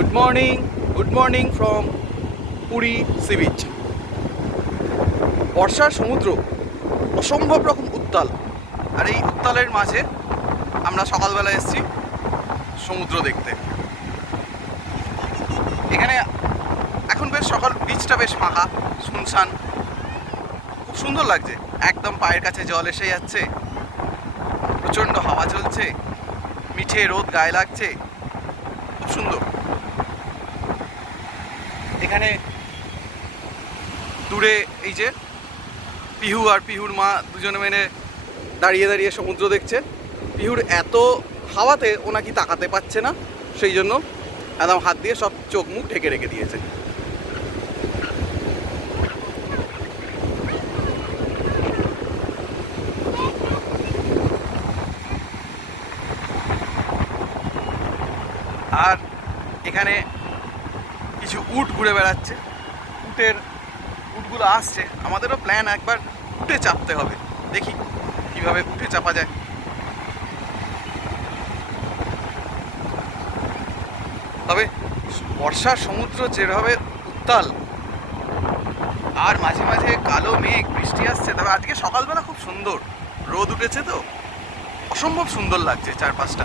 Good morning from Puri sea beach. বর্ষার সমুদ্র অসম্ভব রকম উত্তাল, আর এই উত্তালের মাঝে আমরা সকালবেলা এসেছি সমুদ্র দেখতে। এখানে এখন বেশ সকাল, বিচটা বেশ ফাঁকা, শুনশান, খুব সুন্দর লাগছে। একদম পায়ের কাছে জল এসে যাচ্ছে, প্রচণ্ড হাওয়া চলছে, মিঠে রোদ গায়ে লাগছে, খুব সুন্দর। এখানে দূরে এই যে পিহু আর পিহুর মা দুজনে মিলে দাঁড়িয়ে দাঁড়িয়ে সমুদ্র দেখছে। পিহুর এত হাওয়াতে ও নাকি তাকাতে পারছে না, সেই জন্য একদম হাত দিয়ে সব চোখ মুখ ঢেকে রেখে দিয়েছে। আর এখানে কিছু উট ঘুরে বেড়াচ্ছে, উটগুলো আসছে। আমাদেরও প্ল্যান একবার উঠে চাপতে হবে, দেখি কিভাবে উঠে চাপা যায়। তবে বর্ষার সমুদ্র যেভাবে উত্তাল, আর মাঝে মাঝে কালো মেঘ, বৃষ্টি আসছে। তবে আজকে সকালবেলা খুব সুন্দর রোদ উঠেছে, তো অসম্ভব সুন্দর লাগছে চারপাশটা।